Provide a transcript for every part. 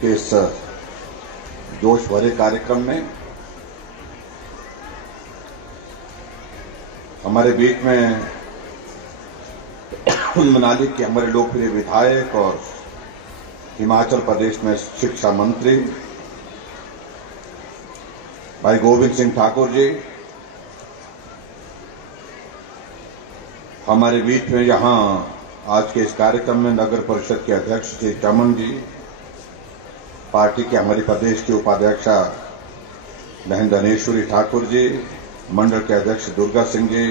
के इस जोश भरे कार्यक्रम में हमारे बीच में मनाली के हमारे लोकप्रिय विधायक और हिमाचल प्रदेश में शिक्षा मंत्री भाई गोविंद सिंह ठाकुर जी, हमारे बीच में यहां आज के इस कार्यक्रम में नगर परिषद के अध्यक्ष श्री चमन जी, पार्टी के हमारी प्रदेश की उपाध्यक्षा बहन धनेश्वरी ठाकुर जी, मंडल के अध्यक्ष दुर्गा सिंह जी,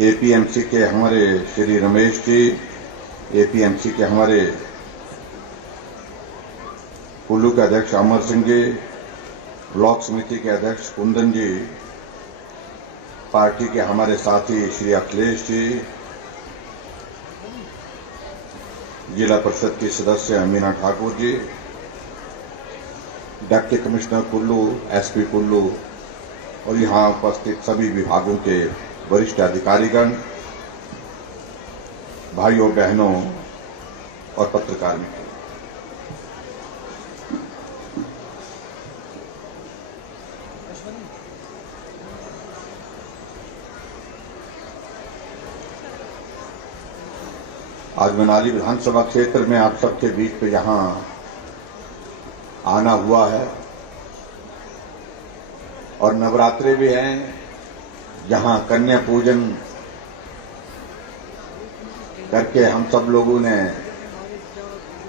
एपीएमसी के हमारे श्री रमेश जी, एपीएमसी के हमारे कुल्लू के अध्यक्ष अमर सिंह जी, ब्लॉक समिति के अध्यक्ष कुंदन जी, पार्टी के हमारे साथी श्री अखिलेश जी, जिला परिषद की सदस्य Amina Thakur ji, deputy commissioner Kullu, SP Kullu और यहां उपस्थित सभी विभागों के वरिष्ठ अधिकारीगण, भाइयों बहनों और पत्रकार मित्र, आज मनाली विधानसभा क्षेत्र में आप सबके बीच पे यहां आना हुआ है और नवरात्रि भी हैं, जहां कन्या पूजन करके हम सब लोगों ने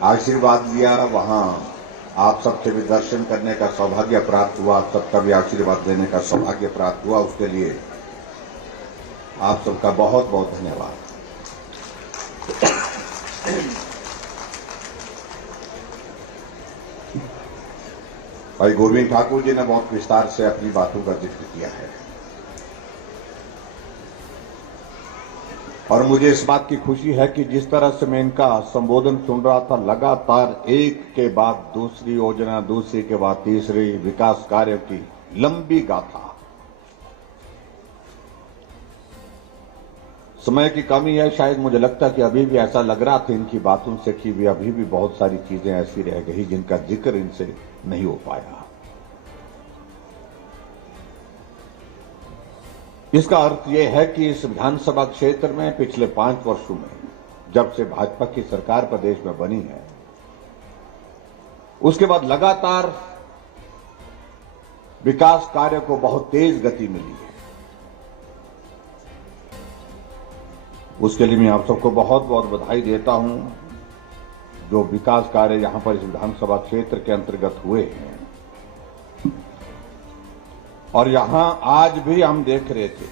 आशीर्वाद लिया, वहां आप सबसे भी दर्शन करने का सौभाग्य प्राप्त हुआ, सबका भी आशीर्वाद देने का सौभाग्य प्राप्त हुआ। उसके लिए आप सबका बहुत बहुत धन्यवाद। भाई गोविंद ठाकुर जी ने बहुत विस्तार से अपनी बातों का जिक्र किया है और मुझे इस बात की खुशी है कि जिस तरह से मैं इनका संबोधन सुन रहा था, लगातार एक के बाद दूसरी योजना, दूसरी के बाद तीसरी विकास कार्य की लंबी गाथा। समय की कमी है, शायद मुझे लगता कि अभी भी ऐसा लग रहा था इनकी बातों से कि भी अभी भी बहुत सारी चीजें ऐसी रह गई जिनका जिक्र इनसे नहीं हो पाया। इसका अर्थ यह है कि इस विधानसभा क्षेत्र में पिछले 5 वर्षों में, जब से भाजपा की सरकार प्रदेश में बनी है, उसके बाद लगातार विकास कार्य को बहुत तेज गति मिली है। उसके लिए मैं आप सबको बहुत बहुत बधाई देता हूं। जो विकास कार्य यहां पर इस विधानसभा क्षेत्र के अंतर्गत हुए हैं और यहां आज भी हम देख रहे थे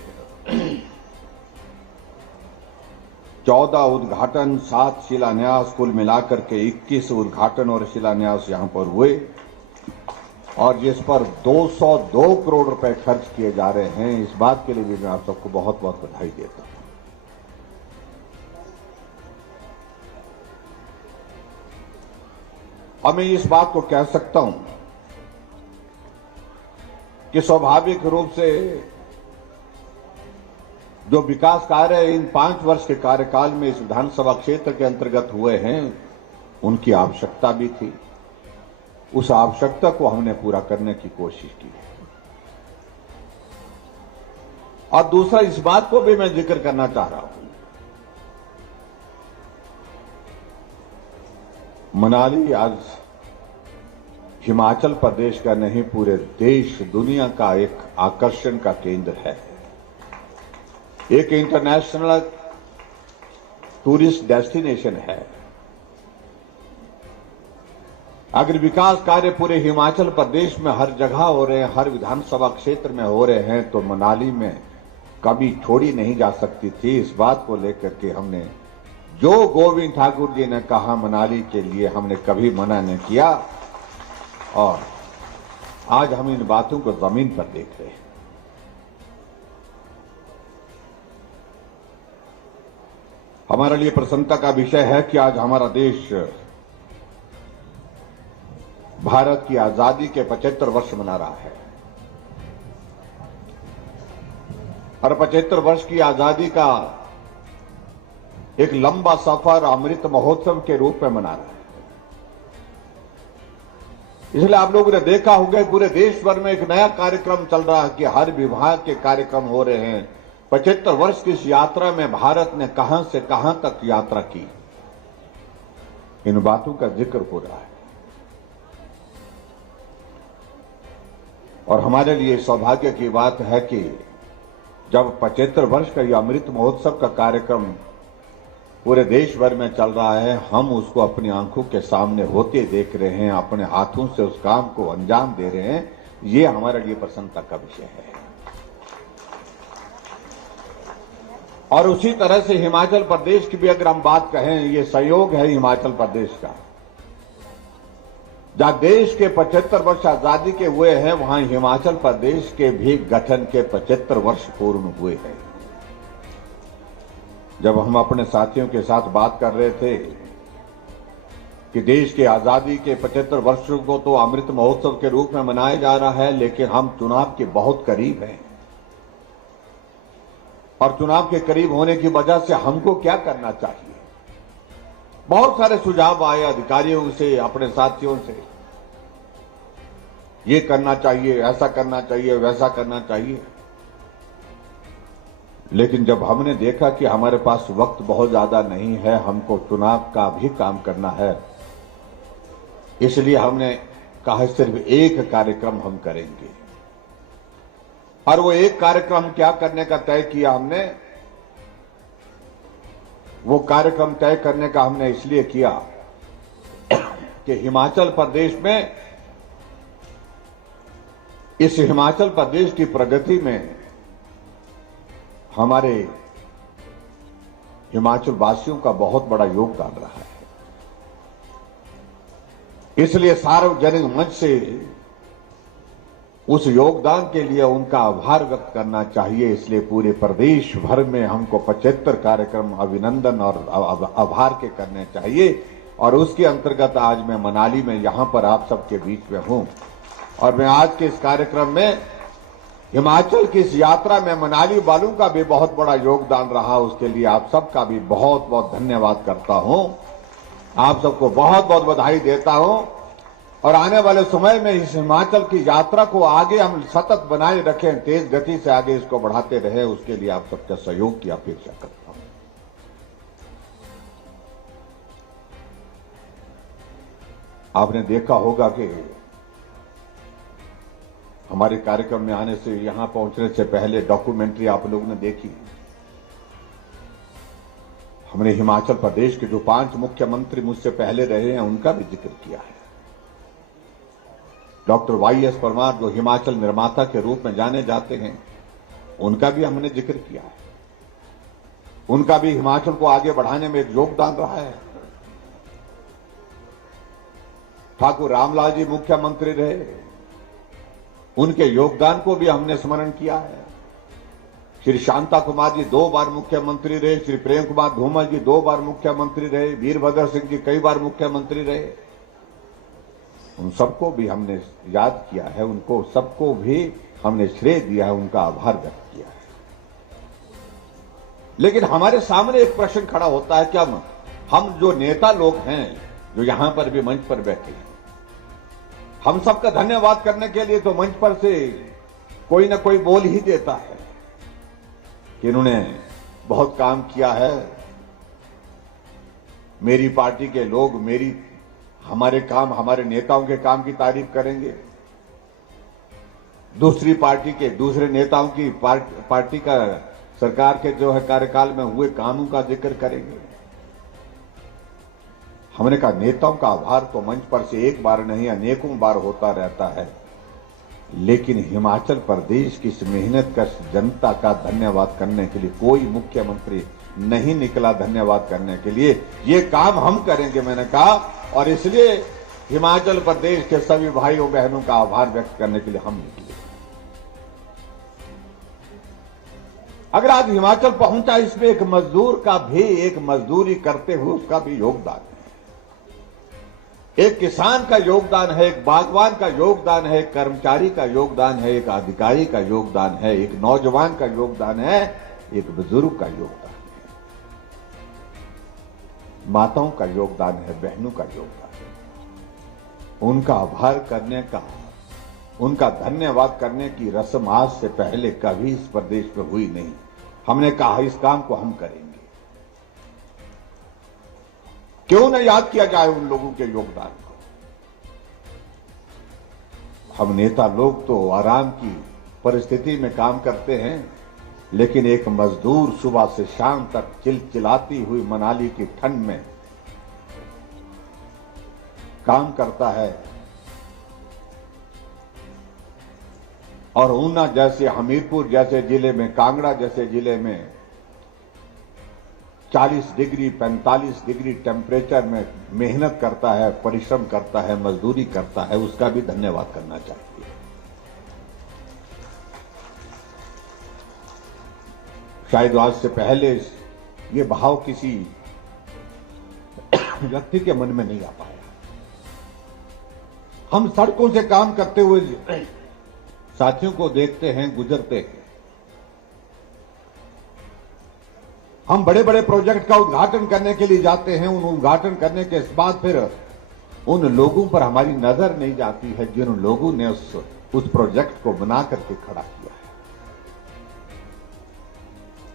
14 उद्घाटन, 7 शिलान्यास, कुल मिलाकर के 21 उद्घाटन और शिलान्यास यहां पर हुए और जिस पर 202 करोड़ रुपए खर्च किए जा रहे हैं। इस बात के लिए भी मैं आप सबको बहुत बहुत बधाई देता हूं। और मैं इस बात को कह सकता हूं कि स्वाभाविक रूप से जो विकास कार्य इन 5 वर्ष के कार्यकाल में इस विधानसभा क्षेत्र के अंतर्गत हुए हैं, उनकी आवश्यकता भी थी। उस आवश्यकता को हमने पूरा करने की कोशिश की है। और दूसरा, इस बात को भी मैं जिक्र करना चाह रहा हूं, मनाली आज हिमाचल प्रदेश का नहीं, पूरे देश दुनिया का एक आकर्षण का केंद्र है, एक इंटरनेशनल टूरिस्ट डेस्टिनेशन है। अगर विकास कार्य पूरे हिमाचल प्रदेश में हर जगह हो रहे हैं, हर विधानसभा क्षेत्र में हो रहे हैं, तो मनाली में कभी छोड़ी नहीं जा सकती थी। इस बात को लेकर के हमने, जो गोविंद ठाकुर जी ने कहा मनाली के लिए, हमने कभी मना नहीं किया और आज हम इन बातों को जमीन पर देख रहे हैं। हमारे लिए प्रसन्नता का विषय है कि आज हमारा देश भारत की आजादी के 75 वर्ष मना रहा है और 75 वर्ष की आजादी का एक लंबा सफर अमृत महोत्सव के रूप में मना रहा है। इसलिए आप लोगों ने देखा होगा पूरे देश भर में एक नया कार्यक्रम चल रहा है कि हर विभाग के कार्यक्रम हो रहे हैं। 75 वर्ष की इस यात्रा में भारत ने कहां से कहां तक यात्रा की, इन बातों का जिक्र हो रहा है। और हमारे लिए सौभाग्य की बात है कि जब 75 वर्ष का यह अमृत महोत्सव का कार्यक्रम पूरे देश भर में चल रहा है, हम उसको अपनी आंखों के सामने होते देख रहे हैं, अपने हाथों से उस काम को अंजाम दे रहे हैं, ये हमारे लिए प्रसन्नता का विषय है। और उसी तरह से हिमाचल प्रदेश की भी अगर हम बात कहें, ये सहयोग है हिमाचल प्रदेश का। जहां देश के 75 वर्ष आजादी के हुए हैं, वहां हिमाचल प्रदेश के भी गठन के 75 वर्ष पूर्ण हुए हैं। जब हम अपने साथियों के साथ बात कर रहे थे कि देश की आजादी के 75 वर्षों को तो अमृत महोत्सव के रूप में मनाया जा रहा है, लेकिन हम चुनाव के बहुत करीब हैं। और चुनाव के करीब होने की वजह से हमको क्या करना चाहिए, बहुत सारे सुझाव आए अधिकारियों से, अपने साथियों से। ये करना चाहिए, ऐसा करना चाहिए, वैसा करना चाहिए। लेकिन जब हमने देखा कि हमारे पास वक्त बहुत ज्यादा नहीं है, हमको चुनाव का भी काम करना है, इसलिए हमने कहा सिर्फ एक कार्यक्रम हम करेंगे। और वो एक कार्यक्रम क्या करने का तय किया हमने, वो कार्यक्रम तय करने का हमने इसलिए किया कि हिमाचल प्रदेश में, इस हिमाचल प्रदेश की प्रगति में हमारे हिमाचल वासियों का बहुत बड़ा योगदान रहा है। इसलिए सार्वजनिक मंच से उस योगदान के लिए उनका आभार व्यक्त करना चाहिए। इसलिए पूरे प्रदेश भर में हमको 75 कार्यक्रम अभिनंदन और आभार के करने चाहिए। और उसके अंतर्गत आज मैं मनाली में यहां पर आप सबके बीच में हूं, और मैं आज के इस कार्यक्रम में हिमाचल की इस यात्रा में मनाली वालों का भी बहुत बड़ा योगदान रहा, उसके लिए आप सबका भी बहुत बहुत धन्यवाद करता हूं। आप सबको बहुत बहुत बधाई देता हूं। और आने वाले समय में इस हिमाचल की यात्रा को आगे हम सतत बनाए रखें, तेज गति से आगे इसको बढ़ाते रहे, उसके लिए आप सबके सहयोग की अपेक्षा करता हूं। आपने देखा होगा कि हमारे कार्यक्रम में आने से, यहां पहुंचने से पहले डॉक्यूमेंट्री आप लोगों ने देखी। हमने हिमाचल प्रदेश के जो 5 मुख्यमंत्री मुझसे पहले रहे हैं, उनका भी जिक्र किया है। डॉक्टर YS परमार जो हिमाचल निर्माता के रूप में जाने जाते हैं, उनका भी हमने जिक्र किया है। उनका भी हिमाचल को आगे बढ़ाने में एक योगदान रहा है। ठाकुर रामलाल जी मुख्यमंत्री रहे, उनके योगदान को भी हमने स्मरण किया है। श्री शांता कुमार जी 2 बार मुख्यमंत्री रहे, श्री प्रेम कुमार धूमल जी 2 बार मुख्यमंत्री रहे, वीरभद्र सिंह जी कई बार मुख्यमंत्री रहे। उन सबको भी हमने याद किया है, उनको सबको भी हमने श्रेय दिया है, उनका आभार व्यक्त किया है। लेकिन हमारे सामने एक प्रश्न खड़ा होता है कि हम जो नेता लोग हैं, जो यहां पर भी मंच पर बैठे हैं, हम सबका धन्यवाद करने के लिए तो मंच पर से कोई ना कोई बोल ही देता है कि इन्होंने बहुत काम किया है, मेरी पार्टी के लोग हमारे काम, हमारे नेताओं के काम की तारीफ करेंगे, दूसरी पार्टी के दूसरे नेताओं की पार्टी का सरकार के जो है कार्यकाल में हुए कामों का जिक्र करेंगे। हमने कहा नेताओं का आभार तो मंच पर से एक बार नहीं अनेकों बार होता रहता है, लेकिन हिमाचल प्रदेश की इस मेहनत का जनता का धन्यवाद करने के लिए कोई मुख्यमंत्री नहीं निकला धन्यवाद करने के लिए। ये काम हम करेंगे, मैंने कहा, और इसलिए हिमाचल प्रदेश के सभी भाइयों बहनों का आभार व्यक्त करने के लिए हम निकले। अगर आज हिमाचल पहुंचा, इसमें एक मजदूर का भी, एक मजदूरी करते हुए उसका भी योगदान है, एक किसान का योगदान है, एक बागवान का योगदान है, एक कर्मचारी का योगदान है, एक अधिकारी का योगदान है, एक नौजवान का योगदान है, एक बुजुर्ग का योगदान है, माताओं का योगदान है, बहनों का योगदान है। उनका आभार करने का, उनका धन्यवाद करने की रस्म आज से पहले कभी इस प्रदेश में हुई नहीं। हमने कहा इस काम को हम करेंगे। क्यों न याद किया जाए उन लोगों के योगदान को। हम नेता लोग तो आराम की परिस्थिति में काम करते हैं, लेकिन एक मजदूर सुबह से शाम तक चिलचिलाती हुई मनाली की ठंड में काम करता है और ऊना जैसे, हमीरपुर जैसे जिले में, कांगड़ा जैसे जिले में 40 डिग्री 45 डिग्री टेम्परेचर में मेहनत करता है, परिश्रम करता है, मजदूरी करता है, उसका भी धन्यवाद करना चाहिए। शायद आज से पहले ये भाव किसी व्यक्ति के मन में नहीं आ पाया। हम सड़कों से काम करते हुए साथियों को देखते हैं, गुजरते हैं। हम बड़े बड़े प्रोजेक्ट का उद्घाटन करने के लिए जाते हैं। उन उद्घाटन करने के बाद फिर उन लोगों पर हमारी नजर नहीं जाती है जिन लोगों ने उस प्रोजेक्ट को बना करके खड़ा किया है।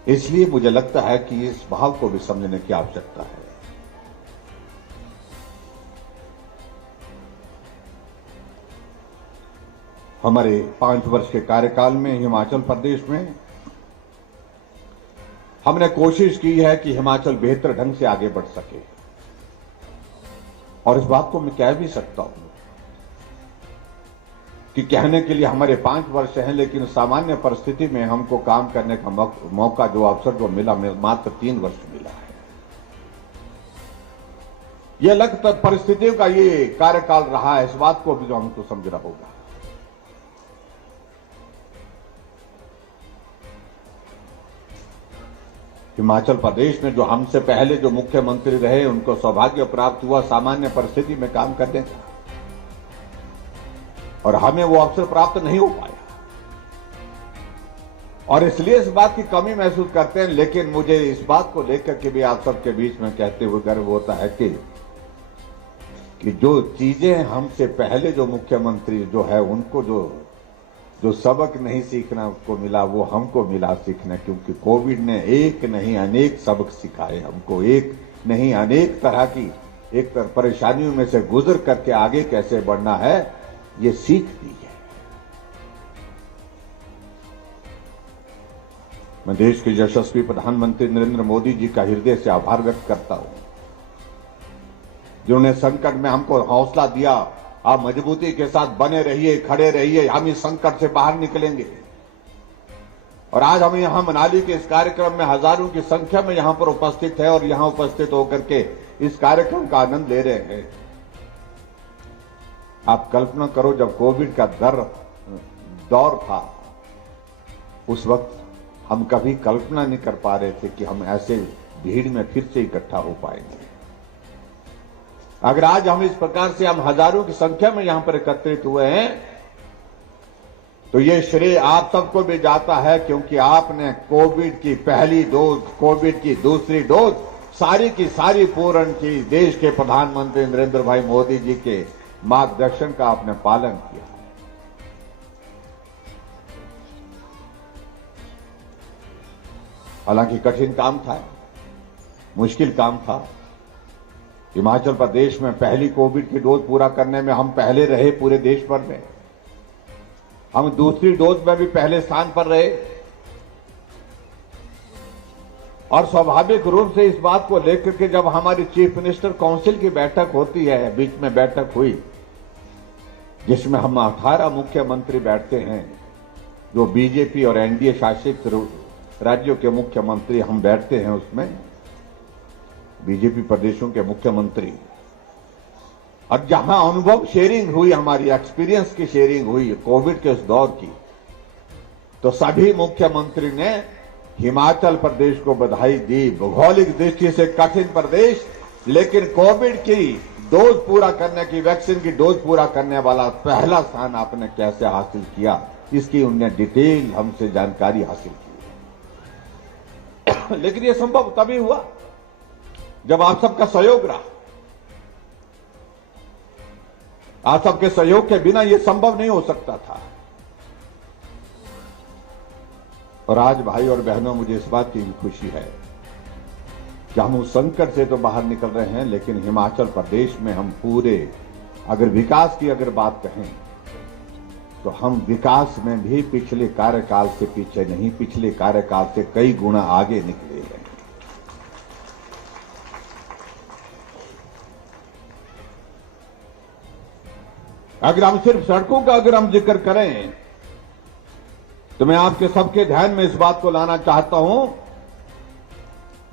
इसलिए मुझे लगता है कि इस भाव को भी समझने की आवश्यकता है। हमारे 5 वर्ष के कार्यकाल में हिमाचल प्रदेश में हमने कोशिश की है कि हिमाचल बेहतर ढंग से आगे बढ़ सके, और इस बात को मैं कह भी सकता हूं कि कहने के लिए हमारे 5 वर्ष हैं, लेकिन सामान्य परिस्थिति में हमको काम करने का मौका, जो अवसर जो मिला, मात्र 3 वर्ष मिला है। यह लगता परिस्थितियों का ये कार्यकाल रहा है, इस बात को भी जो हमको समझना होगा। हिमाचल प्रदेश में जो हमसे पहले जो मुख्यमंत्री रहे, उनको सौभाग्य प्राप्त हुआ सामान्य परिस्थिति में काम करने का, और हमें वो अवसर प्राप्त नहीं हो पाया, और इसलिए इस बात की कमी महसूस करते हैं। लेकिन मुझे इस बात को लेकर के भी आप सबके बीच में कहते हुए गर्व होता है कि जो चीजें हमसे पहले जो मुख्यमंत्री जो है, उनको जो सबक नहीं सीखना उसको मिला, वो हमको मिला सीखना। क्योंकि कोविड ने एक नहीं अनेक सबक सिखाए हमको, एक नहीं अनेक तरह की एक परेशानियों में से गुजर करके आगे कैसे बढ़ना है, ये सीख दी है। मैं देश के यशस्वी प्रधानमंत्री नरेंद्र मोदी जी का हृदय से आभार व्यक्त करता हूं, जिन्होंने संकट में हमको हौसला दिया। आप मजबूती के साथ बने रहिए, खड़े रहिए, हम इस संकट से बाहर निकलेंगे। और आज हम यहां मनाली के इस कार्यक्रम में हजारों की संख्या में यहां पर उपस्थित है, और यहां उपस्थित होकर के इस कार्यक्रम का आनंद ले रहे हैं। आप कल्पना करो, जब कोविड का दौर था, उस वक्त हम कभी कल्पना नहीं कर पा रहे थे कि हम ऐसे भीड़ में फिर से इकट्ठा हो पाएंगे। अगर आज हम इस प्रकार से हम हजारों की संख्या में यहां पर एकत्रित हुए हैं, तो ये श्रेय आप सबको भी जाता है, क्योंकि आपने कोविड की पहली डोज, कोविड की दूसरी डोज सारी की सारी पूर्ण की देश के प्रधानमंत्री नरेंद्र भाई मोदी जी के मार्गदर्शन का आपने पालन किया। हालांकि कठिन काम था, मुश्किल काम था। हिमाचल प्रदेश में पहली कोविड की डोज पूरा करने में हम पहले रहे पूरे देश भर में। हम दूसरी डोज में भी पहले स्थान पर रहे, और स्वाभाविक रूप से इस बात को लेकर के जब हमारी चीफ मिनिस्टर काउंसिल की बैठक होती है, बीच में बैठक हुई जिसमें हम 18 मुख्यमंत्री बैठते हैं, जो बीजेपी और एनडीए शासित राज्यों के मुख्यमंत्री हम बैठते हैं, उसमें बीजेपी प्रदेशों के मुख्यमंत्री, और जहां अनुभव शेयरिंग हुई, हमारी एक्सपीरियंस की शेयरिंग हुई कोविड के उस दौर की, तो सभी मुख्यमंत्री ने हिमाचल प्रदेश को बधाई दी। भौगोलिक दृष्टि से कठिन प्रदेश, लेकिन कोविड की डोज पूरा करने की, वैक्सीन की डोज पूरा करने वाला पहला स्थान आपने कैसे हासिल किया, इसकी उनने डिटेल हमसे जानकारी हासिल की। लेकिन यह संभव तभी हुआ जब आप सबका सहयोग रहा। आप सबके सहयोग के बिना यह संभव नहीं हो सकता था। और आज भाई और बहनों, मुझे इस बात की भी खुशी है कि हम उस संकट से तो बाहर निकल रहे हैं, लेकिन हिमाचल प्रदेश में हम पूरे, अगर विकास की अगर बात कहें तो हम विकास में भी पिछले कार्यकाल से पीछे नहीं, पिछले कार्यकाल से कई गुना आगे निकले हैं। अगर हम सिर्फ सड़कों का अगर हम जिक्र करें तो मैं आपके सबके ध्यान में इस बात को लाना चाहता हूं,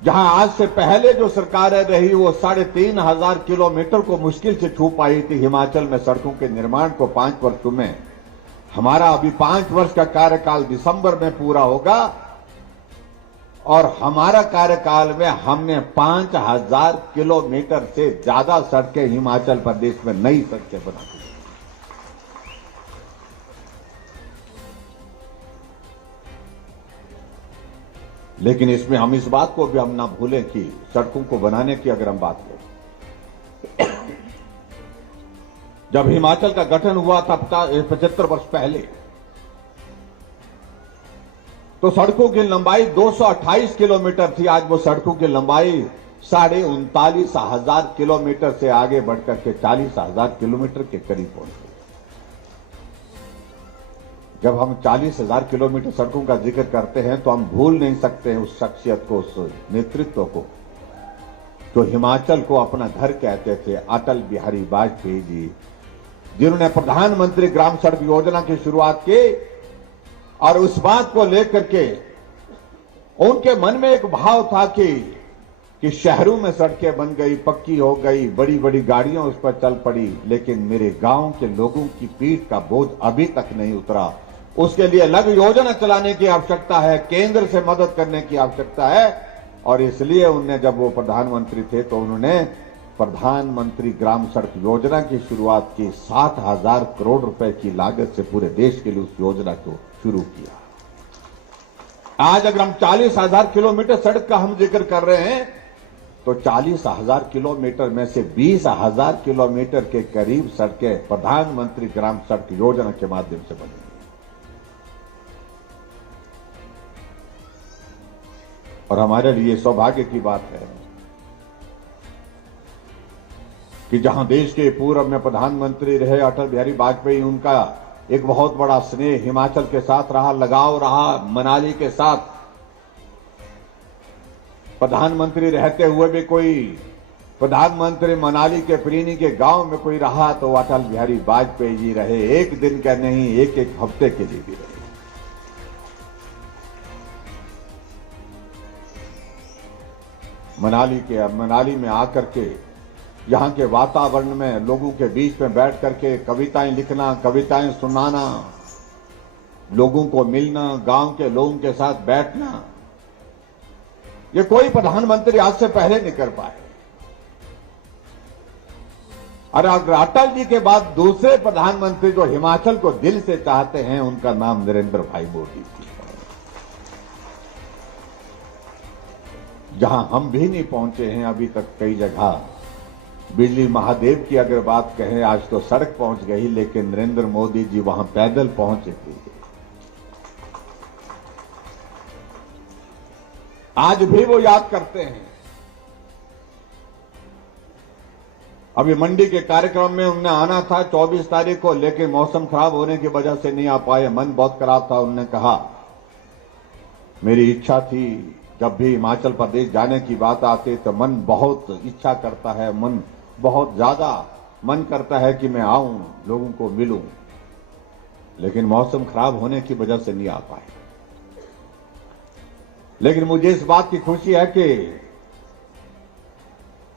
जहां आज से पहले जो सरकारें रही वो 3,500 किलोमीटर को मुश्किल से छू पाई थी हिमाचल में सड़कों के निर्माण को 5 वर्षों में। हमारा अभी 5 वर्ष का कार्यकाल दिसंबर में पूरा होगा और हमारा कार्यकाल में हमने 5,000 किलोमीटर से ज्यादा सड़कें हिमाचल प्रदेश में नई सड़कें बना दी। लेकिन इसमें हम इस बात को भी हम ना भूलें कि सड़कों को बनाने की अगर हम बात करें, जब हिमाचल का गठन हुआ था 75 वर्ष पहले, तो सड़कों की लंबाई 228 किलोमीटर थी। आज वो सड़कों की लंबाई 39,500 किलोमीटर से आगे बढ़कर के 40,000 किलोमीटर के करीब पहुंच गई। जब हम 40,000 किलोमीटर सड़कों का जिक्र करते हैं तो हम भूल नहीं सकते हैं उस शख्सियत को, उस नेतृत्व को जो हिमाचल को अपना घर कहते थे, अटल बिहारी वाजपेयी जी, जिन्होंने प्रधानमंत्री ग्राम सड़क योजना की शुरुआत की। और उस बात को लेकर के उनके मन में एक भाव था कि शहरों में सड़कें बन गई, पक्की हो गई, बड़ी बड़ी गाड़ियां उस पर चल पड़ी, लेकिन मेरे गांव के लोगों की पीठ का बोझ अभी तक नहीं उतरा। उसके लिए अलग योजना चलाने की आवश्यकता है, केंद्र से मदद करने की आवश्यकता है। और इसलिए उन्हें, जब वो प्रधानमंत्री थे तो उन्होंने प्रधानमंत्री ग्राम सड़क योजना की शुरुआत की। 7,000 करोड़ रुपए की लागत से पूरे देश के लिए उस योजना को शुरू किया। आज अगर हम 40,000 किलोमीटर सड़क का हम जिक्र कर रहे हैं तो 40,000 किलोमीटर में से 20,000 किलोमीटर के करीब सड़कें प्रधानमंत्री ग्राम सड़क योजना के माध्यम से बनी। और हमारे लिए सौभाग्य की बात है कि जहां देश के पूर्व में प्रधानमंत्री रहे अटल बिहारी वाजपेयी, उनका एक बहुत बड़ा स्नेह हिमाचल के साथ रहा, लगाव रहा। मनाली के साथ प्रधानमंत्री रहते हुए भी कोई प्रधानमंत्री मनाली के प्रीनी के गांव में कोई रहा तो अटल बिहारी वाजपेयी जी रहे। एक दिन का नहीं, एक एक हफ्ते के लिए भी रहे। मनाली में आकर के यहाँ के वातावरण में लोगों के बीच में बैठ करके कविताएं लिखना, कविताएं सुनाना, लोगों को मिलना, गांव के लोगों के साथ बैठना, ये कोई प्रधानमंत्री आज से पहले नहीं कर पाए। और अगर अटल जी के बाद दूसरे प्रधानमंत्री जो हिमाचल को दिल से चाहते हैं, उनका नाम नरेंद्र भाई मोदी जी। जहां हम भी नहीं पहुंचे हैं अभी तक कई जगह, बिजली महादेव की अगर बात कहें, आज तो सड़क पहुंच गई, लेकिन नरेंद्र मोदी जी वहां पैदल पहुंचे थे। आज भी वो याद करते हैं। अभी मंडी के कार्यक्रम में उन्हें आना था 24 तारीख को, लेकिन मौसम खराब होने की वजह से नहीं आ पाए। मन बहुत खराब था। उन्होंने कहा, मेरी इच्छा थी, जब भी हिमाचल प्रदेश जाने की बात आती तो मन बहुत इच्छा करता है, मन बहुत ज्यादा मन करता है कि मैं आऊं, लोगों को मिलूं, लेकिन मौसम खराब होने की वजह से नहीं आ पाए। लेकिन मुझे इस बात की खुशी है कि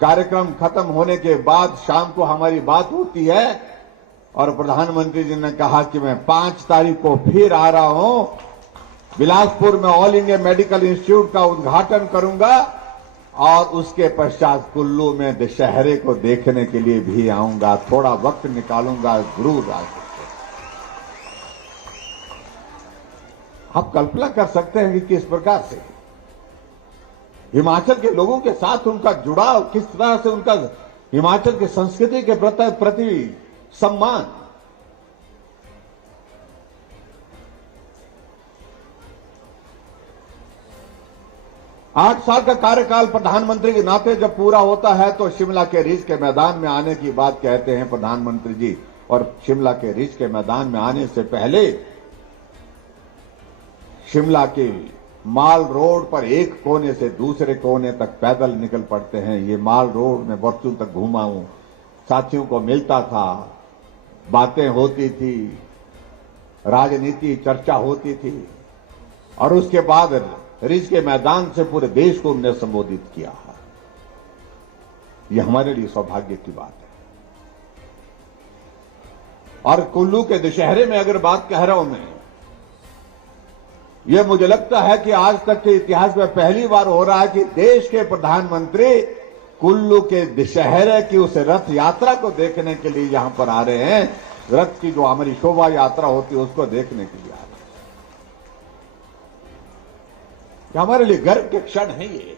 कार्यक्रम खत्म होने के बाद शाम को हमारी बात होती है और प्रधानमंत्री जी ने कहा कि मैं 5 तारीख को फिर आ रहा हूं, बिलासपुर में ऑल इंडिया मेडिकल इंस्टीट्यूट का उद्घाटन करूंगा और उसके पश्चात कुल्लू में दशहरे को देखने के लिए भी आऊंगा, थोड़ा वक्त निकालूंगा, जरूर आ सकते। आप कल्पना कर सकते हैं कि किस प्रकार से हिमाचल के लोगों के साथ उनका जुड़ाव, किस तरह से उनका हिमाचल की संस्कृति के प्रति सम्मान। 8 साल का कार्यकाल प्रधानमंत्री के नाते जब पूरा होता है तो शिमला के रिज के मैदान में आने की बात कहते हैं प्रधानमंत्री जी, और शिमला के रिज के मैदान में आने से पहले शिमला के माल रोड पर एक कोने से दूसरे कोने तक पैदल निकल पड़ते हैं। ये माल रोड में बरसों तक घूमा हूं, साथियों को मिलता था, बातें होती थी, राजनीति चर्चा होती थी, और उसके बाद रिज के मैदान से पूरे देश को उन्होंने संबोधित किया है। यह हमारे लिए सौभाग्य की बात है। और कुल्लू के दशहरे में अगर बात कह रहा हूं मैं, यह मुझे लगता है कि आज तक के इतिहास में पहली बार हो रहा है कि देश के प्रधानमंत्री कुल्लू के दशहरे की उस रथ यात्रा को देखने के लिए यहां पर आ रहे हैं। रथ की जो हमारी शोभा यात्रा होती है उसको देखने के लिए आ रहे हैं। हमारे लिए गर्व के क्षण है ये।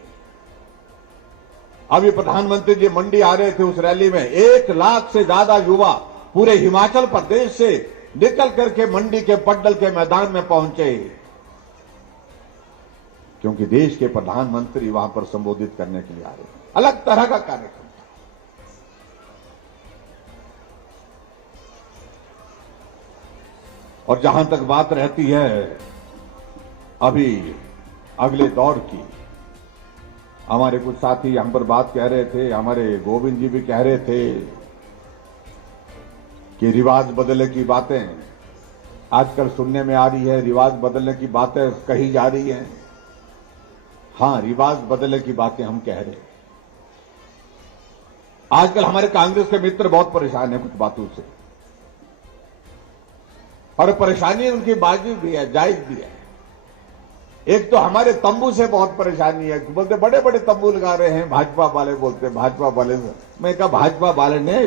अभी प्रधानमंत्री जी मंडी आ रहे थे, उस रैली में 1 लाख से ज्यादा युवा पूरे हिमाचल प्रदेश से निकल करके मंडी के पड्डल के मैदान में पहुंचे, क्योंकि देश के प्रधानमंत्री वहां पर संबोधित करने के लिए आ रहे हैं। अलग तरह का कार्यक्रम था। और जहां तक बात रहती है अभी अगले दौर की, हमारे कुछ साथी हम पर बात कह रहे थे, हमारे गोविंद जी भी कह रहे थे कि रिवाज बदलने की बातें आजकल सुनने में आ रही है, रिवाज बदलने की बातें कही जा रही हैं। हां, रिवाज बदलने की बातें हम कह रहे हैं। आजकल हमारे कांग्रेस के मित्र बहुत परेशान हैं कुछ बातों से, और परेशानी उनकी वाजिब भी है, जायज भी है। एक तो हमारे तंबू से बहुत परेशानी है, बोलते बड़े बड़े तंबू लगा रहे हैं भाजपा वाले, बोलते भाजपा वाले। मैं कहा भाजपा वाले ने,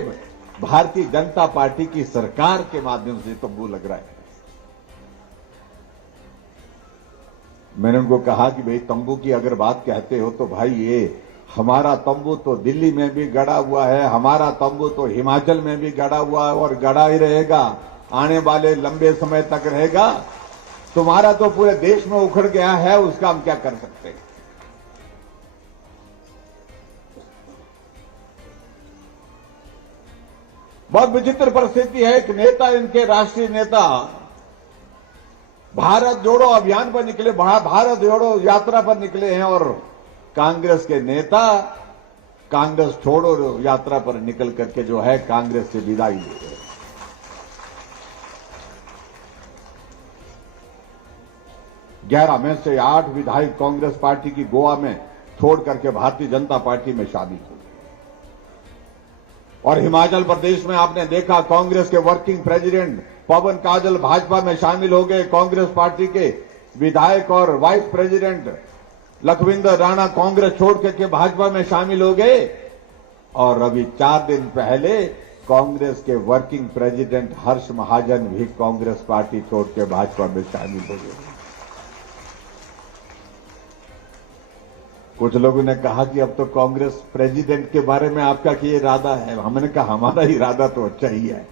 भारतीय जनता पार्टी की सरकार के माध्यम से तंबू लग रहा है। मैंने उनको कहा कि भाई तंबू की अगर बात कहते हो तो भाई ये हमारा तंबू तो दिल्ली में भी गड़ा हुआ है, हमारा तंबू तो हिमाचल में भी गड़ा हुआ है और गड़ा ही रहेगा, आने वाले लंबे समय तक रहेगा। तुम्हारा तो पूरे देश में उखड़ गया है, उसका हम क्या कर सकते हैं। बहुत विचित्र परिस्थिति है। एक नेता, इनके राष्ट्रीय नेता भारत जोड़ो अभियान पर निकले, भारत जोड़ो यात्रा पर निकले हैं, और कांग्रेस के नेता कांग्रेस छोड़ो यात्रा पर निकल करके जो है कांग्रेस से विदाई ले रहे हैं। 11 में से 8 विधायक कांग्रेस पार्टी की गोवा में छोड़ करके भारतीय जनता पार्टी में शामिल हो गए। और हिमाचल प्रदेश में आपने देखा कांग्रेस के वर्किंग प्रेसिडेंट पवन काजल भाजपा में शामिल हो गए। कांग्रेस पार्टी के विधायक और वाइस प्रेसिडेंट लखविंदर राणा कांग्रेस छोड़ करके भाजपा में शामिल हो गए। और अभी 4 दिन पहले कांग्रेस के वर्किंग प्रेसिडेंट हर्ष महाजन भी कांग्रेस पार्टी छोड़ के भाजपा में शामिल हो गए। कुछ लोगों ने कहा कि अब तो कांग्रेस प्रेसिडेंट के बारे में आपका क्या इरादा है। हमने कहा हमारा इरादा तो अच्छा ही है,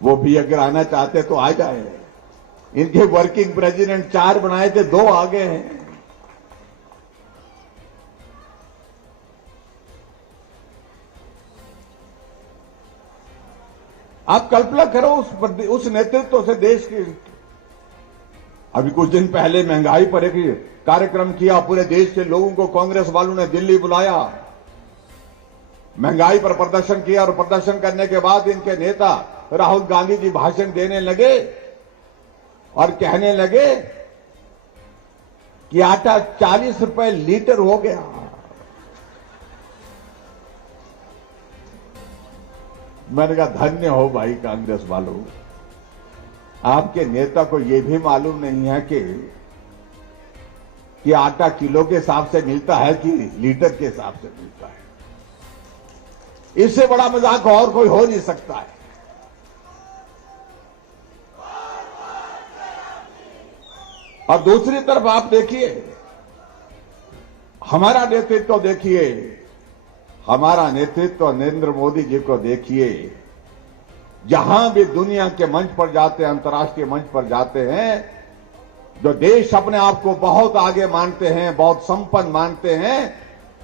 वो भी अगर आना चाहते तो आ जाए। इनके वर्किंग प्रेसिडेंट 4 बनाए थे, 2 आ गए हैं। आप कल्पना करो उस नेतृत्व से देश की। अभी कुछ दिन पहले महंगाई पर एक कार्यक्रम किया, पूरे देश के लोगों को कांग्रेस वालों ने दिल्ली बुलाया, महंगाई पर प्रदर्शन किया, और प्रदर्शन करने के बाद इनके नेता राहुल गांधी जी भाषण देने लगे और कहने लगे कि आटा 40 रुपए लीटर हो गया। मैंने कहा धन्य हो भाई कांग्रेस वालों, आपके नेता को यह भी मालूम नहीं है कि आटा किलो के हिसाब से मिलता है कि लीटर के हिसाब से मिलता है। इससे बड़ा मजाक और कोई हो नहीं सकता है। और दूसरी तरफ आप देखिए, हमारा नेतृत्व देखिए, हमारा नेतृत्व नरेंद्र मोदी जी को देखिए। जहां भी दुनिया के मंच पर जाते हैं, अंतर्राष्ट्रीय मंच पर जाते हैं, जो देश अपने आप को बहुत आगे मानते हैं, बहुत संपन्न मानते हैं,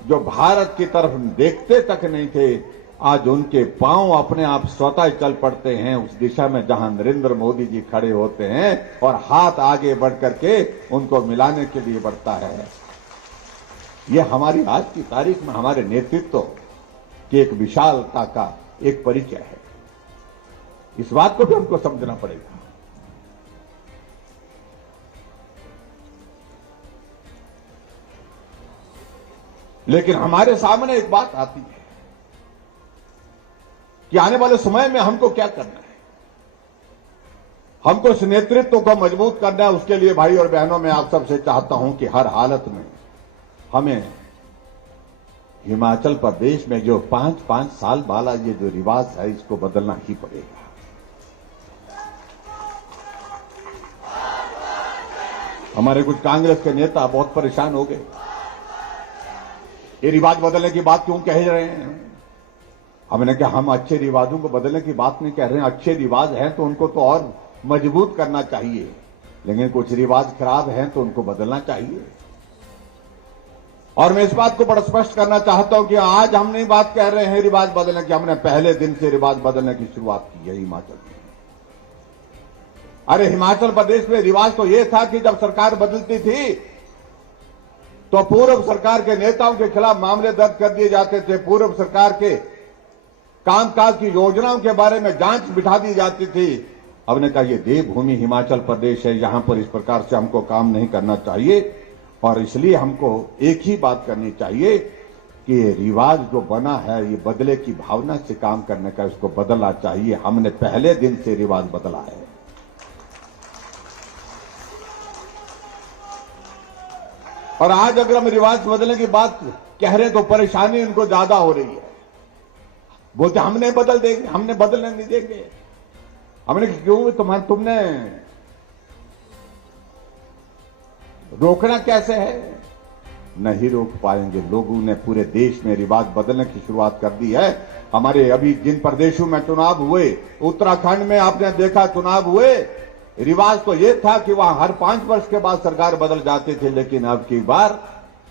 जो भारत की तरफ देखते तक नहीं थे, आज उनके पांव अपने आप स्वतः चल पड़ते हैं उस दिशा में जहां नरेंद्र मोदी जी खड़े होते हैं और हाथ आगे बढ़ करके उनको मिलाने के लिए बढ़ता है। यह हमारी आज की तारीख में हमारे नेतृत्व की एक विशालता का एक परिचय है। इस बात को भी हमको समझना पड़ेगा। लेकिन हमारे सामने एक बात आती है कि आने वाले समय में हमको क्या करना है। हमको इस नेतृत्व को मजबूत करना है। उसके लिए भाई और बहनों, मैं आप सबसे चाहता हूं कि हर हालत में हमें हिमाचल प्रदेश में जो 5-5 साल वाला ये जो रिवाज है, इसको बदलना ही पड़ेगा। हमारे कुछ कांग्रेस के नेता बहुत परेशान हो गए। ये रिवाज बदलने की बात क्यों कह रहे हैं? हमने कहा हम अच्छे रिवाजों को बदलने की बात नहीं कह रहे हैं। अच्छे रिवाज हैं तो उनको तो और मजबूत करना चाहिए, लेकिन कुछ रिवाज खराब हैं तो उनको बदलना चाहिए। और मैं इस बात को बड़ा स्पष्ट करना चाहता हूं कि आज हम नहीं बात कह रहे हैं रिवाज बदलने की। हमने पहले दिन से रिवाज बदलने की शुरुआत की है हिमाचल में। अरे हिमाचल प्रदेश में रिवाज तो यह था कि जब सरकार बदलती थी तो पूर्व सरकार के नेताओं के खिलाफ मामले दर्ज कर दिए जाते थे। पूर्व सरकार के कामकाज की योजनाओं के बारे में जांच बिठा दी जाती थी। हमने कहा यह देवभूमि हिमाचल प्रदेश है, यहां पर इस प्रकार से हमको काम नहीं करना चाहिए। और इसलिए हमको एक ही बात करनी चाहिए कि ये रिवाज जो बना है, ये बदले की भावना से काम करने का, इसको बदलना चाहिए। हमने पहले दिन से रिवाज बदला है। और आज अगर हम रिवाज बदलने की बात कह रहे हैं तो परेशानी उनको ज्यादा हो रही है। बोलते हमने बदल देंगे, हमने बदलने नहीं देंगे। हमने क्यों? तुमने रोकना कैसे है? नहीं रोक पाएंगे। लोगों ने पूरे देश में रिवाज बदलने की शुरुआत कर दी है। हमारे अभी जिन प्रदेशों में चुनाव हुए, उत्तराखंड में आपने देखा चुनाव हुए, रिवाज तो यह था कि वहां हर 5 वर्ष के बाद सरकार बदल जाती थी, लेकिन अब की बार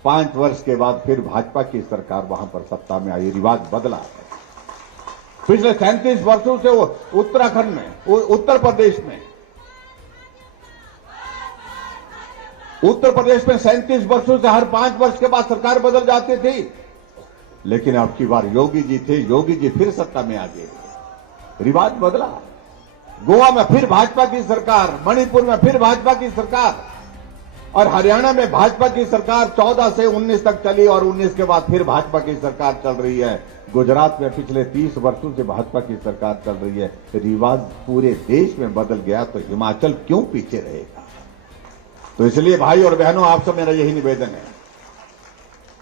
5 वर्ष के बाद फिर भाजपा की सरकार वहां पर सत्ता में आई। रिवाज बदला है। पिछले 37 वर्षों से वो उत्तराखंड में, उत्तर प्रदेश में 37 वर्षों से हर 5 वर्ष के बाद सरकार बदल जाती थी, लेकिन अब की बार योगी जी थे, योगी जी फिर सत्ता में आ गए। रिवाज बदला। गोवा में फिर भाजपा की सरकार, मणिपुर में फिर भाजपा की सरकार, और हरियाणा में भाजपा की सरकार 14 से 19 तक चली और 19 के बाद फिर भाजपा की सरकार चल रही है। गुजरात में पिछले 30 वर्षों से भाजपा की सरकार चल रही है। रिवाज पूरे देश में बदल गया तो हिमाचल क्यों पीछे रहेगा? तो इसलिए भाई और बहनों, आप सब मेरा यही निवेदन है।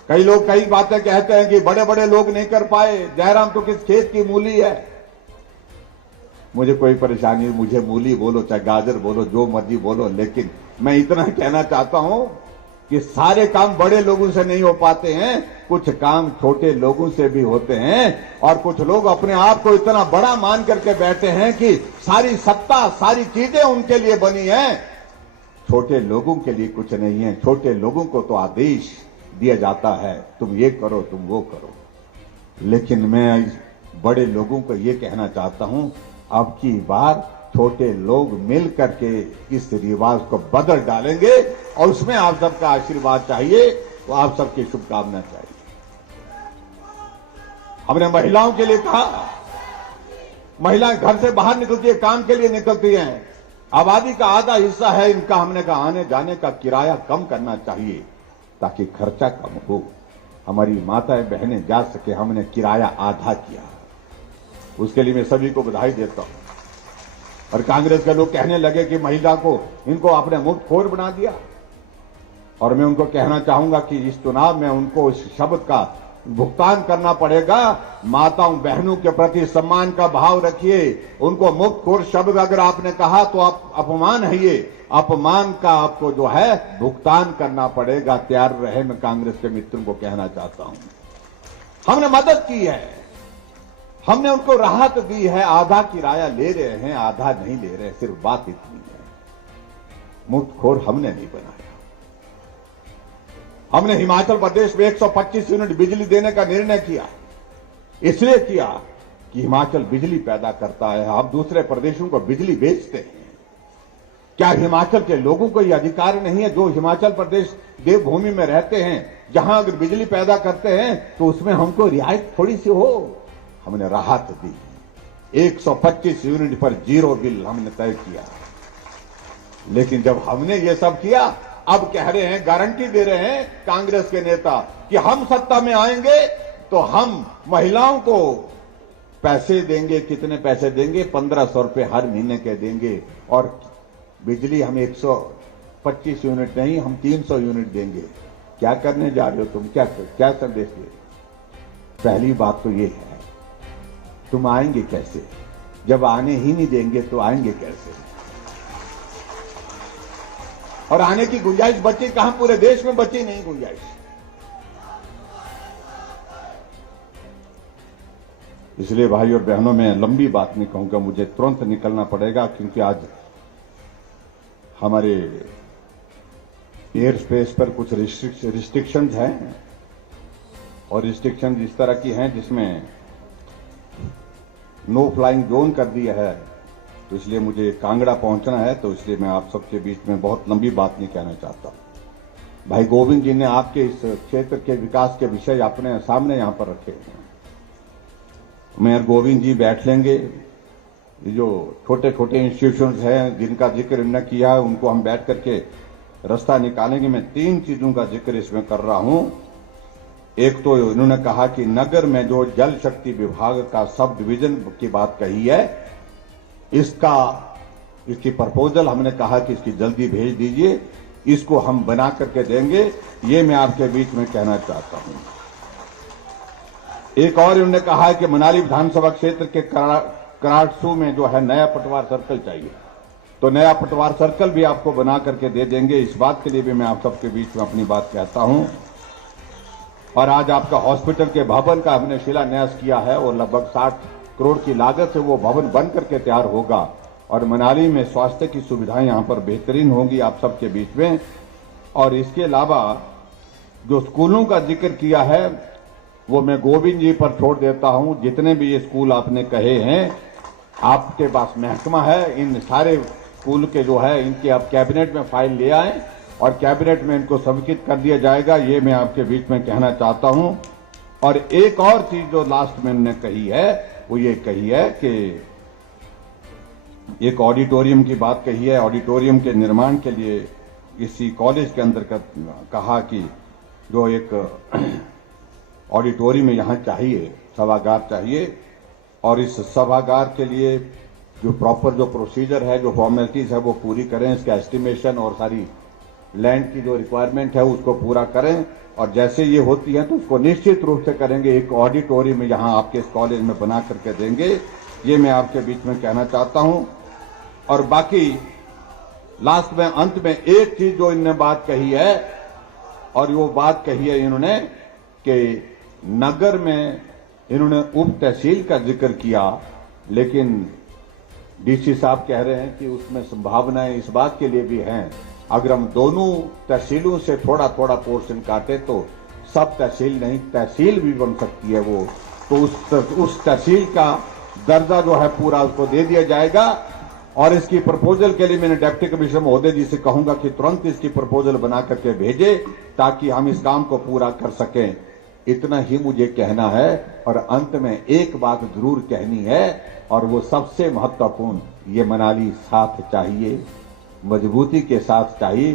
कई लोग कई बातें कहते हैं कि बड़े बड़े लोग नहीं कर पाए, जयराम तो किस खेत की मूली है। मुझे कोई परेशानी, मुझे मूली बोलो चाहे गाजर बोलो, जो मर्जी बोलो, लेकिन मैं इतना कहना चाहता हूं कि सारे काम बड़े लोगों से नहीं हो पाते हैं, कुछ काम छोटे लोगों से भी होते हैं। और कुछ लोग अपने आप को इतना बड़ा मान करके बैठे हैं कि सारी सत्ता, सारी चीजें उनके लिए बनी हैं। छोटे लोगों के लिए कुछ नहीं है। छोटे लोगों को तो आदेश दिया जाता है, तुम ये करो, तुम वो करो। लेकिन मैं बड़े लोगों को ये कहना चाहता हूं, अब की बार छोटे लोग मिल करके इस रिवाज को बदल डालेंगे और उसमें आप सबका आशीर्वाद चाहिए, तो आप सबकी शुभकामना चाहिए। हमने महिलाओं के लिए कहा, महिलाएं घर से बाहर निकलती है, काम के लिए निकलती हैं। आबादी का आधा हिस्सा है इनका। हमने कहा आने जाने का किराया कम करना चाहिए ताकि खर्चा कम हो, हमारी माताएं बहनें जा सके। हमने किराया आधा किया, उसके लिए मैं सभी को बधाई देता हूं। और कांग्रेस के लोग कहने लगे कि महिला को, इनको आपने मुफ्तखोर बना दिया। और मैं उनको कहना चाहूंगा कि इस चुनाव में उनको इस शब्द का भुगतान करना पड़ेगा। माताओं बहनों के प्रति सम्मान का भाव रखिए। उनको मुफ्तखोर शब्द अगर आपने कहा तो आप अपमान है, ये अपमान का आपको जो है भुगतान करना पड़ेगा। तैयार रहे, मैं कांग्रेस के मित्रों को कहना चाहता हूं। हमने मदद की है, हमने उनको राहत दी है, आधा किराया ले रहे हैं, आधा नहीं ले रहे, सिर्फ बात इतनी है। मुफ्तखोर हमने नहीं बनाया। हमने हिमाचल प्रदेश में 125 यूनिट बिजली देने का निर्णय किया, इसलिए किया कि हिमाचल बिजली पैदा करता है, आप दूसरे प्रदेशों को बिजली बेचते हैं। क्या हिमाचल के लोगों को यह अधिकार नहीं है जो हिमाचल प्रदेश देवभूमि में रहते हैं, जहां अगर बिजली पैदा करते हैं तो उसमें हमको रियायत थोड़ी सी हो? हमने राहत दी। 125 यूनिट पर जीरो बिल हमने तय किया। लेकिन जब हमने ये सब किया, अब कह रहे हैं, गारंटी दे रहे हैं कांग्रेस के नेता कि हम सत्ता में आएंगे तो हम महिलाओं को पैसे देंगे। कितने पैसे देंगे? 1500 रुपए हर महीने के देंगे, और बिजली हम 125 यूनिट नहीं, हम 300 यूनिट देंगे। क्या करने जा रहे हो तुम? क्या संदेश दे? पहली बात तो ये है, तुम आएंगे कैसे? जब आने ही नहीं देंगे तो आएंगे कैसे? और आने की गुंजाइश बची कहां? पूरे देश में बची नहीं गुंजाइश। इसलिए भाई और बहनों, मैं लंबी बात नहीं कहूंगा, मुझे तुरंत निकलना पड़ेगा, क्योंकि आज हमारे एयर स्पेस पर कुछ रिस्ट्रिक्शंस हैं, और रिस्ट्रिक्शन इस तरह की हैं जिसमें नो फ्लाइंग जोन कर दिया है। तो इसलिए मुझे कांगड़ा पहुंचना है, तो इसलिए मैं आप सबके बीच में बहुत लंबी बात नहीं कहना चाहता। भाई गोविंद जी ने आपके इस क्षेत्र के विकास के विषय अपने सामने यहां पर रखे हैं। मेयर गोविंद जी बैठ लेंगे, ये जो छोटे छोटे इंस्टीट्यूशंस हैं जिनका जिक्र इन्होंने किया है, उनको हम बैठ करके रास्ता निकालेंगे। मैं 3 चीजों का जिक्र इसमें कर रहा हूं। एक तो इन्होंने कहा कि नगर में जो जल शक्ति विभाग का सब डिवीजन की बात कही है, इसकी प्रपोजल हमने कहा कि इसकी जल्दी भेज दीजिए, इसको हम बना करके देंगे। ये मैं आपके बीच में कहना चाहता हूं। एक और इन्होंने कहा है कि मनाली विधानसभा क्षेत्र के कराड़सू में जो है नया पटवार सर्कल चाहिए, तो नया पटवार सर्कल भी आपको बना करके दे देंगे। इस बात के लिए भी मैं आप सबके बीच में अपनी बात कहता हूं। और आज आपका हॉस्पिटल के भवन का हमने शिलान्यास किया है, और लगभग 60 करोड़ की लागत से वो भवन बन करके तैयार होगा, और मनाली में स्वास्थ्य की सुविधाएं यहां पर बेहतरीन होंगी आप सबके बीच में। और इसके अलावा जो स्कूलों का जिक्र किया है, वो मैं गोविंद जी पर छोड़ देता हूं। जितने भी ये स्कूल आपने कहे हैं, आपके पास महकमा है, इन सारे स्कूल के जो है इनकी आप कैबिनेट में फाइल ले आए, और कैबिनेट में इनको स्वीकृत कर दिया जाएगा। ये मैं आपके बीच में कहना चाहता हूं। और एक और चीज जो लास्ट में इन्होंने कही है, वो ये कही है कि एक ऑडिटोरियम की बात कही है। ऑडिटोरियम के निर्माण के लिए इसी कॉलेज के अंदर कहा कि जो एक ऑडिटोरियम यहां चाहिए, सभागार चाहिए, और इस सभागार के लिए जो प्रॉपर जो प्रोसीजर है, जो फॉर्मेलिटीज है, वो पूरी करें। इसका एस्टिमेशन और सारी लैंड की जो रिक्वायरमेंट है उसको पूरा करें, और जैसे ये होती है तो उसको निश्चित रूप से करेंगे। एक ऑडिटोरियम यहां आपके इस कॉलेज में बना करके देंगे। ये मैं आपके बीच में कहना चाहता हूं। और बाकी लास्ट में अंत में एक चीज जो इन्होंने बात कही है, और वो बात कही है इन्होंने कि नगर में इन्होंने उप तहसील का जिक्र किया, लेकिन डीसी साहब कह रहे हैं कि उसमें संभावनाएं इस बात के लिए भी हैं, अगर हम दोनों तहसीलों से थोड़ा थोड़ा पोर्शन काटे तो सब तहसील नहीं, तहसील भी बन सकती है वो। तो उस तहसील का दर्जा जो है पूरा उसको दे दिया जाएगा। और इसकी प्रपोजल के लिए मैंने डिप्टी कमिश्नर महोदय जी से कहूंगा कि तुरंत इसकी प्रपोजल बना करके भेजे, ताकि हम इस काम को पूरा कर सकें। इतना ही मुझे कहना है। और अंत में एक बात जरूर कहनी है, और वो सबसे महत्वपूर्ण, ये मनाली साथ चाहिए, मजबूती के साथ चाहिए।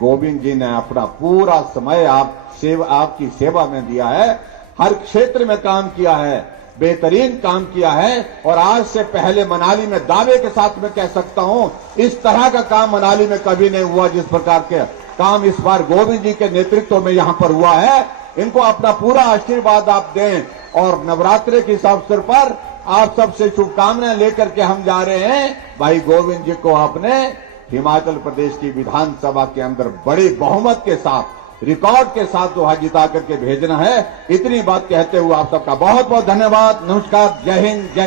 गोविंद जी ने अपना पूरा समय आपकी सेवा में दिया है, हर क्षेत्र में काम किया है, बेहतरीन काम किया है। और आज से पहले मनाली में दावे के साथ मैं कह सकता हूं, इस तरह का काम मनाली में कभी नहीं हुआ जिस प्रकार के काम इस बार गोविंद जी के नेतृत्व में यहां पर हुआ है। इनको अपना पूरा आशीर्वाद आप दें। और नवरात्रि के इस अवसर पर आप सबसे शुभकामनाएं लेकर के हम जा रहे हैं। भाई गोविंद जी को आपने हिमाचल प्रदेश की विधानसभा के अंदर बड़े बहुमत के साथ रिकॉर्ड के साथ लोहा जिता करके भेजना है। इतनी बात कहते हुए आप सबका बहुत बहुत धन्यवाद। नमस्कार, जय हिंद, जय